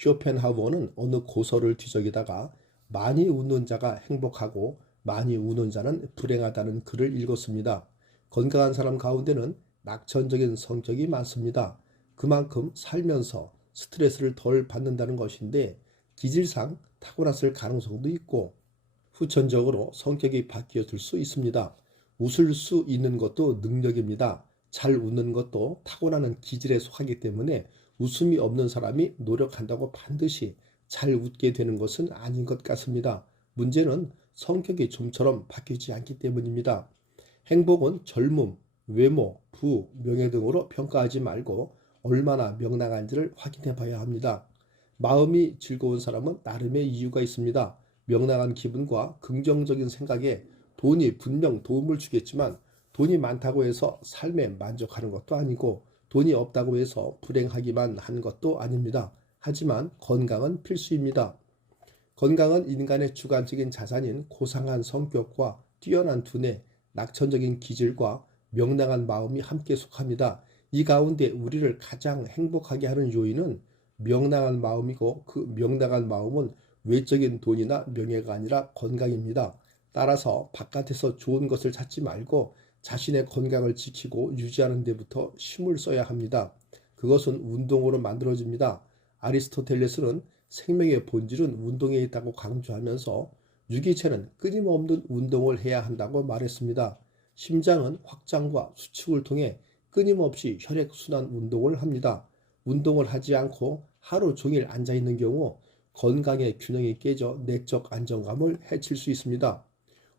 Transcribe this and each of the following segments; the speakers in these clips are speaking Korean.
쇼펜하우어는 어느 고서를 뒤적이다가 많이 웃는 자가 행복하고 많이 우는 자는 불행하다는 글을 읽었습니다. 건강한 사람 가운데는 낙천적인 성격이 많습니다. 그만큼 살면서 스트레스를 덜 받는다는 것인데 기질상 타고났을 가능성도 있고 후천적으로 성격이 바뀌어질 수 있습니다. 웃을 수 있는 것도 능력입니다. 잘 웃는 것도 타고나는 기질에 속하기 때문에 웃음이 없는 사람이 노력한다고 반드시 잘 웃게 되는 것은 아닌 것 같습니다. 문제는 성격이 좀처럼 바뀌지 않기 때문입니다. 행복은 젊음, 외모, 부, 명예 등으로 평가하지 말고 얼마나 명랑한지를 확인해 봐야 합니다. 마음이 즐거운 사람은 나름의 이유가 있습니다. 명랑한 기분과 긍정적인 생각에 돈이 분명 도움을 주겠지만 돈이 많다고 해서 삶에 만족하는 것도 아니고 돈이 없다고 해서 불행하기만 한 것도 아닙니다. 하지만 건강은 필수입니다. 건강은 인간의 주관적인 자산인 고상한 성격과 뛰어난 두뇌, 낙천적인 기질과 명랑한 마음이 함께 속합니다. 이 가운데 우리를 가장 행복하게 하는 요인은 명랑한 마음이고 그 명랑한 마음은 외적인 돈이나 명예가 아니라 건강입니다. 따라서 바깥에서 좋은 것을 찾지 말고 자신의 건강을 지키고 유지하는 데부터 힘을 써야 합니다. 그것은 운동으로 만들어집니다. 아리스토텔레스는 생명의 본질은 운동에 있다고 강조하면서 유기체는 끊임없는 운동을 해야 한다고 말했습니다. 심장은 확장과 수축을 통해 끊임없이 혈액순환 운동을 합니다. 운동을 하지 않고 하루 종일 앉아 있는 경우 건강의 균형이 깨져 내적 안정감을 해칠 수 있습니다.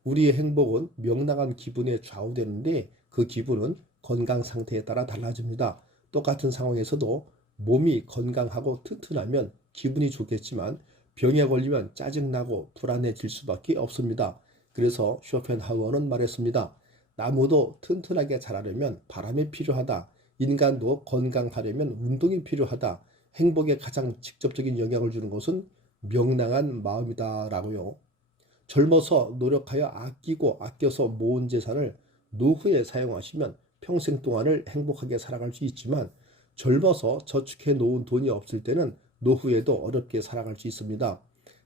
우리의 행복은 명랑한 기분에 좌우되는데 그 기분은 건강 상태에 따라 달라집니다. 똑같은 상황에서도 몸이 건강하고 튼튼하면 기분이 좋겠지만 병에 걸리면 짜증나고 불안해질 수밖에 없습니다. 그래서 쇼펜하우어는 말했습니다. 나무도 튼튼하게 자라려면 바람이 필요하다. 인간도 건강하려면 운동이 필요하다. 행복에 가장 직접적인 영향을 주는 것은 명랑한 마음이다라고요. 젊어서 노력하여 아끼고 아껴서 모은 재산을 노후에 사용하시면 평생 동안을 행복하게 살아갈 수 있지만 젊어서 저축해 놓은 돈이 없을 때는 노후에도 어렵게 살아갈 수 있습니다.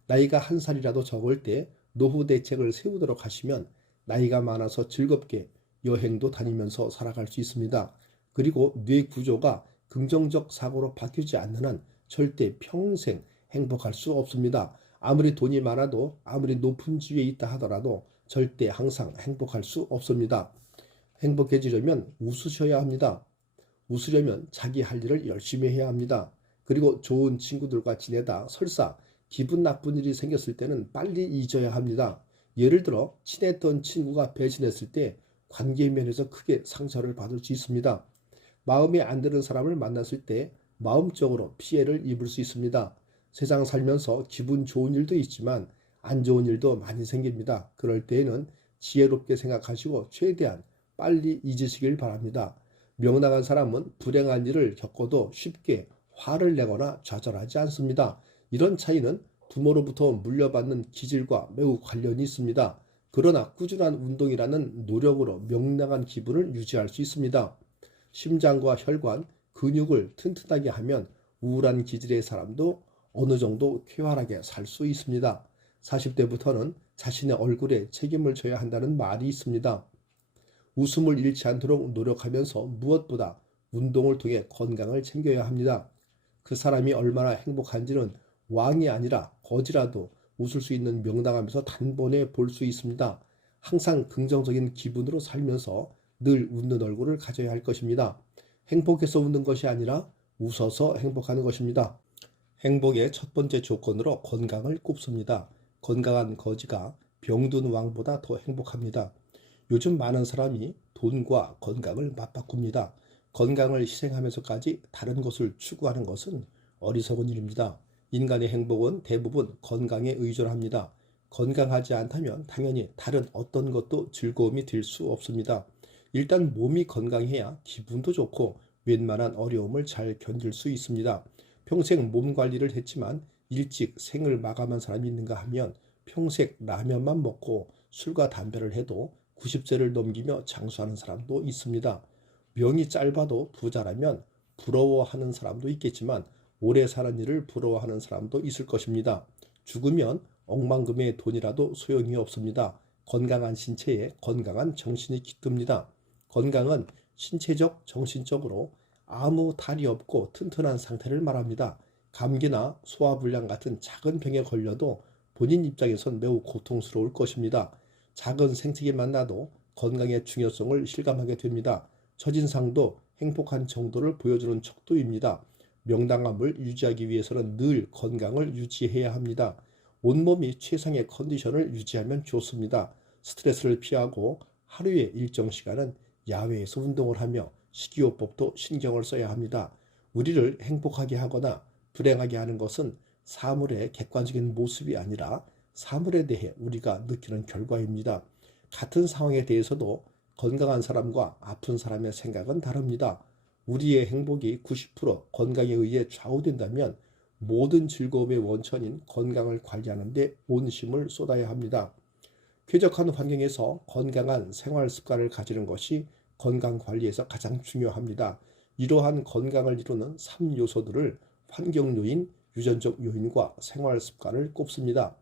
나이가 한 살이라도 적을 때 노후 대책을 세우도록 하시면 나이가 많아서 즐겁게 여행도 다니면서 살아갈 수 있습니다. 그리고 뇌 구조가 긍정적 사고로 바뀌지 않는 한 절대 평생 행복할 수 없습니다. 아무리 돈이 많아도 아무리 높은 지위에 있다 하더라도 절대 항상 행복할 수 없습니다. 행복해지려면 웃으셔야 합니다. 웃으려면 자기 할 일을 열심히 해야 합니다. 그리고 좋은 친구들과 지내다 설사 기분 나쁜 일이 생겼을 때는 빨리 잊어야 합니다. 예를 들어 친했던 친구가 배신했을 때 관계 면에서 크게 상처를 받을 수 있습니다. 마음에 안 드는 사람을 만났을 때 마음적으로 피해를 입을 수 있습니다. 세상 살면서 기분 좋은 일도 있지만 안 좋은 일도 많이 생깁니다. 그럴 때에는 지혜롭게 생각하시고 최대한 빨리 잊으시길 바랍니다. 명랑한 사람은 불행한 일을 겪어도 쉽게 화를 내거나 좌절하지 않습니다. 이런 차이는 부모로부터 물려받는 기질과 매우 관련이 있습니다. 그러나 꾸준한 운동이라는 노력으로 명랑한 기분을 유지할 수 있습니다. 심장과 혈관, 근육을 튼튼하게 하면 우울한 기질의 사람도 어느 정도 쾌활하게 살 수 있습니다. 40대부터는 자신의 얼굴에 책임을 져야 한다는 말이 있습니다. 웃음을 잃지 않도록 노력하면서 무엇보다 운동을 통해 건강을 챙겨야 합니다. 그 사람이 얼마나 행복한지는 왕이 아니라 거지라도 웃을 수 있는 명랑함에서 단번에 볼 수 있습니다. 항상 긍정적인 기분으로 살면서 늘 웃는 얼굴을 가져야 할 것입니다. 행복해서 웃는 것이 아니라 웃어서 행복하는 것입니다. 행복의 첫 번째 조건으로 건강을 꼽습니다. 건강한 거지가 병든 왕보다 더 행복합니다. 요즘 많은 사람이 돈과 건강을 맞바꿉니다. 건강을 희생하면서까지 다른 것을 추구하는 것은 어리석은 일입니다. 인간의 행복은 대부분 건강에 의존합니다. 건강하지 않다면 당연히 다른 어떤 것도 즐거움이 될 수 없습니다. 일단 몸이 건강해야 기분도 좋고 웬만한 어려움을 잘 견딜 수 있습니다. 평생 몸 관리를 했지만 일찍 생을 마감한 사람이 있는가 하면 평생 라면만 먹고 술과 담배를 해도 90세를 넘기며 장수하는 사람도 있습니다. 명이 짧아도 부자라면 부러워하는 사람도 있겠지만 오래 사는 일을 부러워하는 사람도 있을 것입니다. 죽으면 억만금의 돈이라도 소용이 없습니다. 건강한 신체에 건강한 정신이 깃듭니다. 건강은 신체적, 정신적으로 아무 탈이 없고 튼튼한 상태를 말합니다. 감기나 소화불량 같은 작은 병에 걸려도 본인 입장에선 매우 고통스러울 것입니다. 작은 생색이만 나도 건강의 중요성을 실감하게 됩니다. 첫인상도 행복한 정도를 보여주는 척도입니다. 명랑함을 유지하기 위해서는 늘 건강을 유지해야 합니다. 온몸이 최상의 컨디션을 유지하면 좋습니다. 스트레스를 피하고 하루의 일정 시간은 야외에서 운동을 하며 식이요법도 신경을 써야 합니다. 우리를 행복하게 하거나 불행하게 하는 것은 사물의 객관적인 모습이 아니라 사물에 대해 우리가 느끼는 결과입니다. 같은 상황에 대해서도 건강한 사람과 아픈 사람의 생각은 다릅니다. 우리의 행복이 90% 건강에 의해 좌우된다면 모든 즐거움의 원천인 건강을 관리하는 데 온 힘을 쏟아야 합니다. 쾌적한 환경에서 건강한 생활 습관을 가지는 것이 건강 관리에서 가장 중요합니다. 이러한 건강을 이루는 3요소들을 환경 요인, 유전적 요인과 생활 습관을 꼽습니다.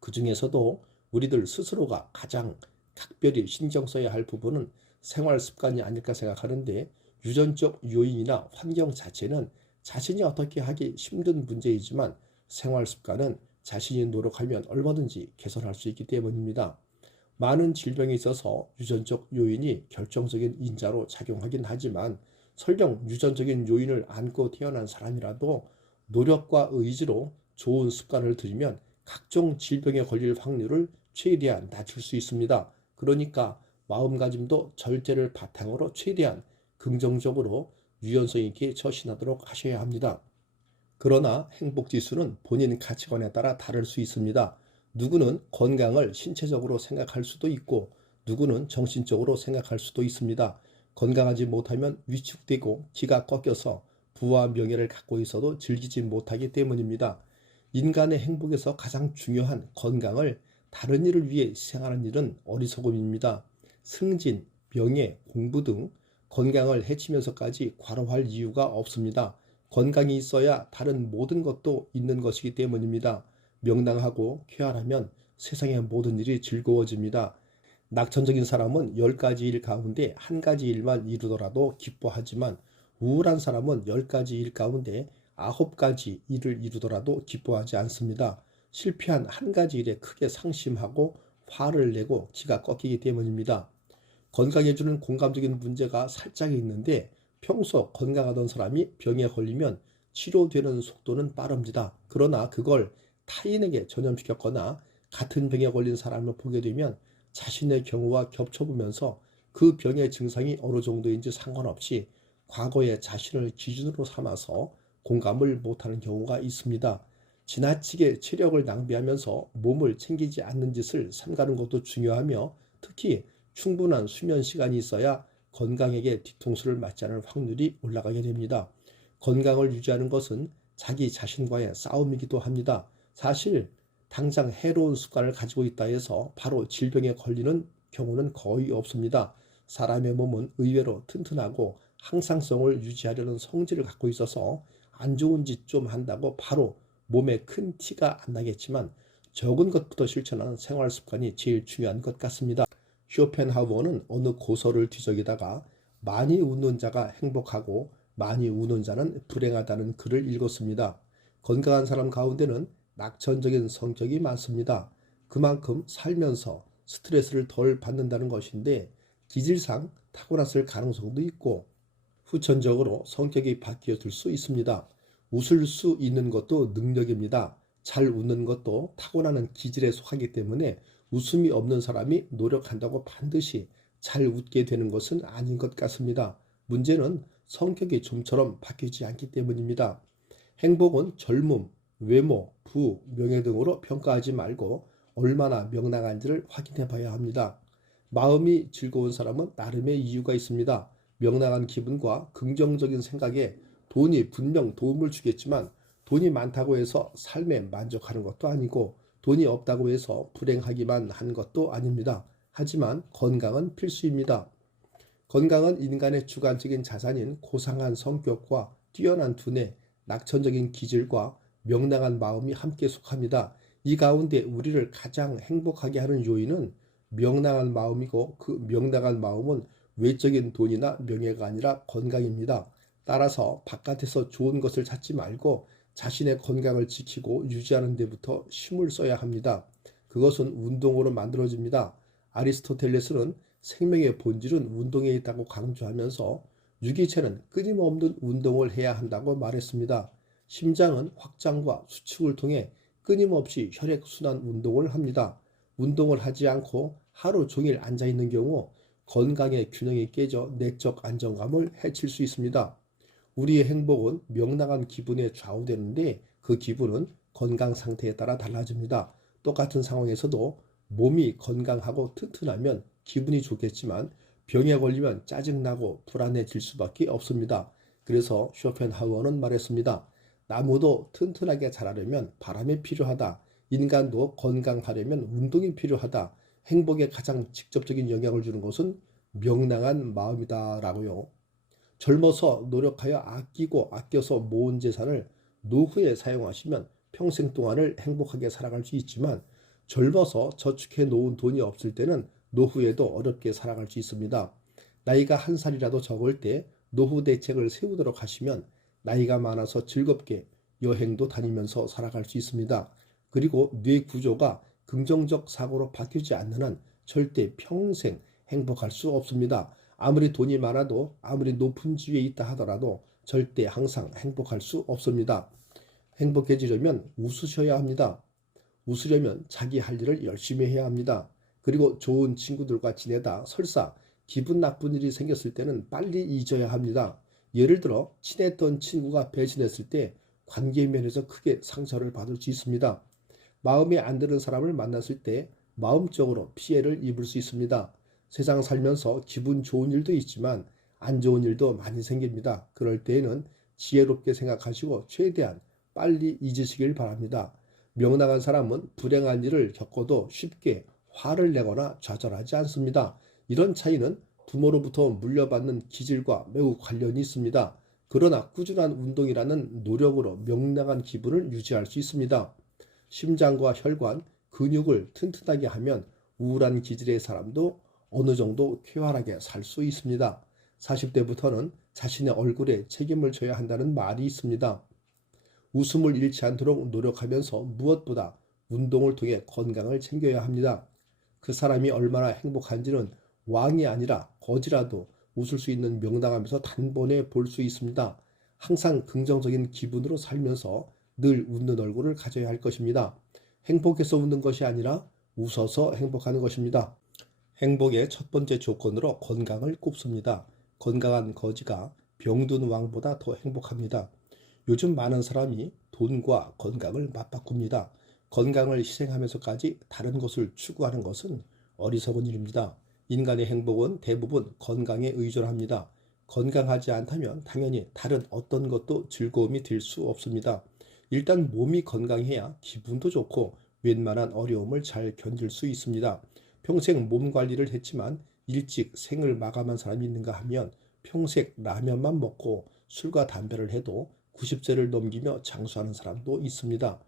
그 중에서도 우리들 스스로가 가장 각별히 신경 써야 할 부분은 생활 습관이 아닐까 생각하는데, 유전적 요인이나 환경 자체는 자신이 어떻게 하기 힘든 문제이지만 생활 습관은 자신이 노력하면 얼마든지 개선할 수 있기 때문입니다. 많은 질병에 있어서 유전적 요인이 결정적인 인자로 작용하긴 하지만 설령 유전적인 요인을 안고 태어난 사람이라도 노력과 의지로 좋은 습관을 들이면 각종 질병에 걸릴 확률을 최대한 낮출 수 있습니다. 그러니까 마음가짐도 절제를 바탕으로 최대한 긍정적으로 유연성 있게 처신하도록 하셔야 합니다. 그러나 행복지수는 본인 가치관에 따라 다를 수 있습니다. 누구는 건강을 신체적으로 생각할 수도 있고 누구는 정신적으로 생각할 수도 있습니다. 건강하지 못하면 위축되고 기가 꺾여서 부와 명예를 갖고 있어도 즐기지 못하기 때문입니다. 인간의 행복에서 가장 중요한 건강을 다른 일을 위해 희생하는 일은 어리석음입니다. 승진, 명예, 공부 등 건강을 해치면서까지 과로할 이유가 없습니다. 건강이 있어야 다른 모든 것도 있는 것이기 때문입니다. 명랑하고 쾌활하면 세상의 모든 일이 즐거워집니다. 낙천적인 사람은 10가지 일 가운데 한 가지 일만 이루더라도 기뻐하지만 우울한 사람은 10가지 일 가운데 9가지 일을 이루더라도 기뻐하지 않습니다. 실패한 한 가지 일에 크게 상심하고 화를 내고 기가 꺾이기 때문입니다. 건강해주는 공감적인 문제가 살짝 있는데, 평소 건강하던 사람이 병에 걸리면 치료되는 속도는 빠릅니다. 그러나 그걸 타인에게 전염시켰거나 같은 병에 걸린 사람을 보게 되면 자신의 경우와 겹쳐보면서 그 병의 증상이 어느 정도인지 상관없이 과거의 자신을 기준으로 삼아서 공감을 못하는 경우가 있습니다. 지나치게 체력을 낭비하면서 몸을 챙기지 않는 짓을 삼가는 것도 중요하며, 특히 충분한 수면 시간이 있어야 건강에게 뒤통수를 맞지 않을 확률이 올라가게 됩니다. 건강을 유지하는 것은 자기 자신과의 싸움이기도 합니다. 사실 당장 해로운 습관을 가지고 있다 해서 바로 질병에 걸리는 경우는 거의 없습니다. 사람의 몸은 의외로 튼튼하고 항상성을 유지하려는 성질을 갖고 있어서 안 좋은 짓 좀 한다고 바로 몸에 큰 티가 안 나겠지만 적은 것부터 실천하는 생활 습관이 제일 중요한 것 같습니다. 쇼펜하우어는 어느 고서를 뒤적이다가 많이 웃는 자가 행복하고 많이 우는 자는 불행하다는 글을 읽었습니다. 건강한 사람 가운데는 낙천적인 성격이 많습니다. 그만큼 살면서 스트레스를 덜 받는다는 것인데, 기질상 타고났을 가능성도 있고 후천적으로 성격이 바뀌어질 수 있습니다. 웃을 수 있는 것도 능력입니다. 잘 웃는 것도 타고나는 기질에 속하기 때문에 웃음이 없는 사람이 노력한다고 반드시 잘 웃게 되는 것은 아닌 것 같습니다. 문제는 성격이 좀처럼 바뀌지 않기 때문입니다. 행복은 젊음, 외모, 부, 명예 등으로 평가하지 말고 얼마나 명랑한지를 확인해 봐야 합니다. 마음이 즐거운 사람은 나름의 이유가 있습니다. 명랑한 기분과 긍정적인 생각에 돈이 분명 도움을 주겠지만 돈이 많다고 해서 삶에 만족하는 것도 아니고 돈이 없다고 해서 불행하기만 한 것도 아닙니다. 하지만 건강은 필수입니다. 건강은 인간의 주관적인 자산인 고상한 성격과 뛰어난 두뇌, 낙천적인 기질과 명랑한 마음이 함께 속합니다. 이 가운데 우리를 가장 행복하게 하는 요인은 명랑한 마음이고, 그 명랑한 마음은 외적인 돈이나 명예가 아니라 건강입니다. 따라서 바깥에서 좋은 것을 찾지 말고 자신의 건강을 지키고 유지하는 데부터 힘을 써야 합니다. 그것은 운동으로 만들어집니다. 아리스토텔레스는 생명의 본질은 운동에 있다고 강조하면서 유기체는 끊임없는 운동을 해야 한다고 말했습니다. 심장은 확장과 수축을 통해 끊임없이 혈액순환 운동을 합니다. 운동을 하지 않고 하루 종일 앉아 있는 경우 건강의 균형이 깨져 내적 안정감을 해칠 수 있습니다. 우리의 행복은 명랑한 기분에 좌우되는데, 그 기분은 건강 상태에 따라 달라집니다. 똑같은 상황에서도 몸이 건강하고 튼튼하면 기분이 좋겠지만 병에 걸리면 짜증나고 불안해질 수밖에 없습니다. 그래서 쇼펜하우어는 말했습니다. 나무도 튼튼하게 자라려면 바람이 필요하다. 인간도 건강하려면 운동이 필요하다. 행복에 가장 직접적인 영향을 주는 것은 명랑한 마음이다라고요. 젊어서 노력하여 아끼고 아껴서 모은 재산을 노후에 사용하시면 평생 동안을 행복하게 살아갈 수 있지만, 젊어서 저축해 놓은 돈이 없을 때는 노후에도 어렵게 살아갈 수 있습니다. 나이가 한 살이라도 적을 때 노후 대책을 세우도록 하시면 나이가 많아서 즐겁게 여행도 다니면서 살아갈 수 있습니다. 그리고 뇌 구조가 긍정적 사고로 바뀌지 않는 한 절대 평생 행복할 수 없습니다. 아무리 돈이 많아도, 아무리 높은 지위에 있다 하더라도 절대 항상 행복할 수 없습니다. 행복해지려면 웃으셔야 합니다. 웃으려면 자기 할 일을 열심히 해야 합니다. 그리고 좋은 친구들과 지내다 설사 기분 나쁜 일이 생겼을 때는 빨리 잊어야 합니다. 예를 들어 친했던 친구가 배신했을 때 관계 면에서 크게 상처를 받을 수 있습니다. 마음에 안 드는 사람을 만났을 때 마음적으로 피해를 입을 수 있습니다. 세상 살면서 기분 좋은 일도 있지만 안 좋은 일도 많이 생깁니다. 그럴 때에는 지혜롭게 생각하시고 최대한 빨리 잊으시길 바랍니다. 명랑한 사람은 불행한 일을 겪어도 쉽게 화를 내거나 좌절하지 않습니다. 이런 차이는 부모로부터 물려받는 기질과 매우 관련이 있습니다. 그러나 꾸준한 운동이라는 노력으로 명랑한 기분을 유지할 수 있습니다. 심장과 혈관, 근육을 튼튼하게 하면 우울한 기질의 사람도 어느 정도 쾌활하게 살 수 있습니다. 40대부터는 자신의 얼굴에 책임을 져야 한다는 말이 있습니다. 웃음을 잃지 않도록 노력하면서 무엇보다 운동을 통해 건강을 챙겨야 합니다. 그 사람이 얼마나 행복한지는 왕이 아니라 거지라도 웃을 수 있는 명랑함에서 단번에 볼 수 있습니다. 항상 긍정적인 기분으로 살면서 늘 웃는 얼굴을 가져야 할 것입니다. 행복해서 웃는 것이 아니라 웃어서 행복하는 것입니다. 행복의 첫 번째 조건으로 건강을 꼽습니다. 건강한 거지가 병든 왕보다 더 행복합니다. 요즘 많은 사람이 돈과 건강을 맞바꿉니다. 건강을 희생하면서까지 다른 것을 추구하는 것은 어리석은 일입니다. 인간의 행복은 대부분 건강에 의존합니다. 건강하지 않다면 당연히 다른 어떤 것도 즐거움이 될 수 없습니다. 일단 몸이 건강해야 기분도 좋고 웬만한 어려움을 잘 견딜 수 있습니다. 평생 몸 관리를 했지만 일찍 생을 마감한 사람이 있는가 하면 평생 라면만 먹고 술과 담배를 해도 90세를 넘기며 장수하는 사람도 있습니다.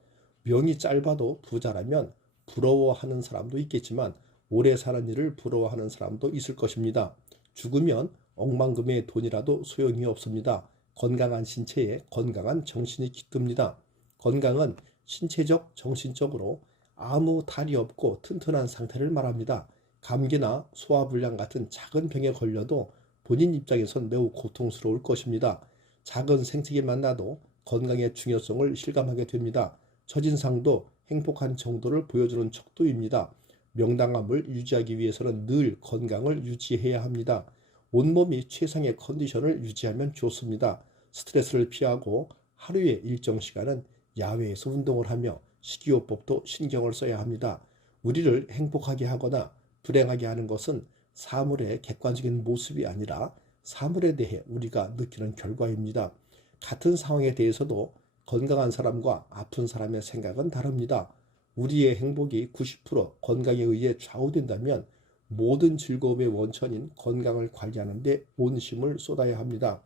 명이 짧아도 부자라면 부러워하는 사람도 있겠지만 오래 사는 일을 부러워하는 사람도 있을 것입니다. 죽으면 억만금의 돈이라도 소용이 없습니다. 건강한 신체에 건강한 정신이 깃듭니다. 건강은 신체적, 정신적으로 아무 탈이 없고 튼튼한 상태를 말합니다. 감기나 소화불량 같은 작은 병에 걸려도 본인 입장에선 매우 고통스러울 것입니다. 작은 생태계만 나도 건강의 중요성을 실감하게 됩니다. 첫인상도 행복한 정도를 보여주는 척도입니다. 명랑함을 유지하기 위해서는 늘 건강을 유지해야 합니다. 온몸이 최상의 컨디션을 유지하면 좋습니다. 스트레스를 피하고 하루의 일정 시간은 야외에서 운동을 하며 식이요법도 신경을 써야 합니다. 우리를 행복하게 하거나 불행하게 하는 것은 사물의 객관적인 모습이 아니라 사물에 대해 우리가 느끼는 결과입니다. 같은 상황에 대해서도 건강한 사람과 아픈 사람의 생각은 다릅니다. 우리의 행복이 90% 건강에 의해 좌우된다면 모든 즐거움의 원천인 건강을 관리하는 데 온 힘을 쏟아야 합니다.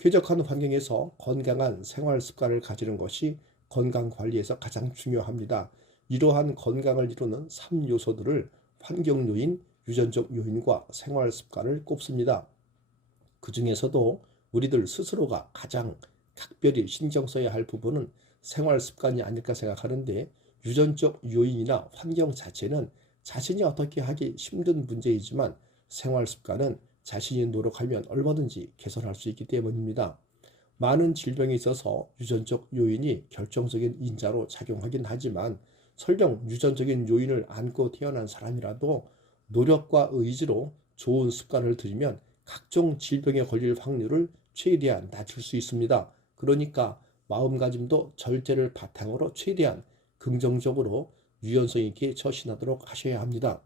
쾌적한 환경에서 건강한 생활 습관을 가지는 것이 건강 관리에서 가장 중요합니다. 이러한 건강을 이루는 3요소들을 환경 요인, 유전적 요인과 생활 습관을 꼽습니다. 그 중에서도 우리들 스스로가 가장 각별히 신경 써야 할 부분은 생활 습관이 아닐까 생각하는데, 유전적 요인이나 환경 자체는 자신이 어떻게 하기 힘든 문제이지만 생활 습관은 자신이 노력하면 얼마든지 개선할 수 있기 때문입니다. 많은 질병에 있어서 유전적 요인이 결정적인 인자로 작용하긴 하지만, 설령 유전적인 요인을 안고 태어난 사람이라도 노력과 의지로 좋은 습관을 들이면 각종 질병에 걸릴 확률을 최대한 낮출 수 있습니다. 그러니까 마음가짐도 절제를 바탕으로 최대한 긍정적으로 유연성 있게 처신하도록 하셔야 합니다.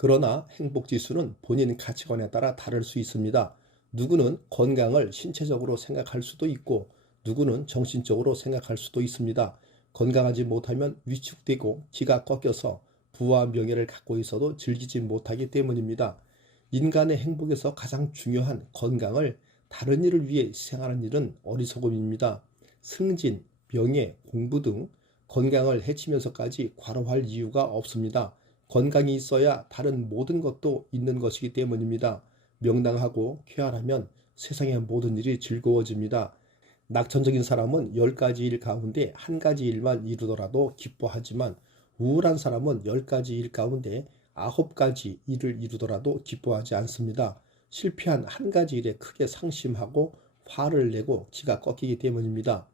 그러나 행복지수는 본인 가치관에 따라 다를 수 있습니다. 누구는 건강을 신체적으로 생각할 수도 있고 누구는 정신적으로 생각할 수도 있습니다. 건강하지 못하면 위축되고 기가 꺾여서 부와 명예를 갖고 있어도 즐기지 못하기 때문입니다. 인간의 행복에서 가장 중요한 건강을 다른 일을 위해 희생하는 일은 어리석음입니다. 승진, 명예, 공부 등 건강을 해치면서까지 과로할 이유가 없습니다. 건강이 있어야 다른 모든 것도 있는 것이기 때문입니다. 명랑하고 쾌활하면 세상의 모든 일이 즐거워집니다. 낙천적인 사람은 10가지 일 가운데 한 가지 일만 이루더라도 기뻐하지만, 우울한 사람은 10가지 일 가운데 9가지 일을 이루더라도 기뻐하지 않습니다. 실패한 한 가지 일에 크게 상심하고 화를 내고 기가 꺾이기 때문입니다.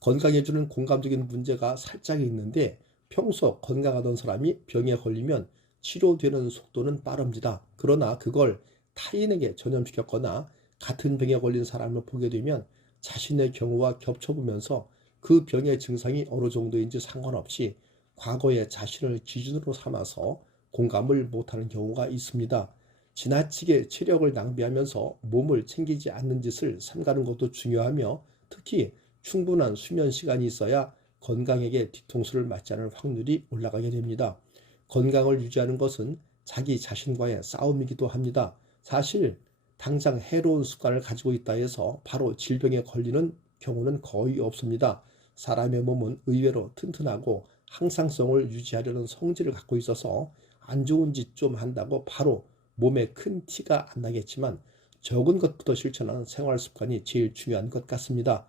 건강해주는 공감적인 문제가 살짝 있는데, 평소 건강하던 사람이 병에 걸리면 치료되는 속도는 빠릅니다. 그러나 그걸 타인에게 전염시켰거나 같은 병에 걸린 사람을 보게 되면 자신의 경우와 겹쳐보면서 그 병의 증상이 어느 정도인지 상관없이 과거의 자신을 기준으로 삼아서 공감을 못하는 경우가 있습니다. 지나치게 체력을 낭비하면서 몸을 챙기지 않는 짓을 삼가는 것도 중요하며, 특히 충분한 수면 시간이 있어야 건강에게 뒤통수를 맞지 않을 확률이 올라가게 됩니다. 건강을 유지하는 것은 자기 자신과의 싸움이기도 합니다. 사실 당장 해로운 습관을 가지고 있다 해서 바로 질병에 걸리는 경우는 거의 없습니다. 사람의 몸은 의외로 튼튼하고 항상성을 유지하려는 성질을 갖고 있어서 안 좋은 짓 좀 한다고 바로 몸에 큰 티가 안 나겠지만, 적은 것부터 실천하는 생활 습관이 제일 중요한 것 같습니다.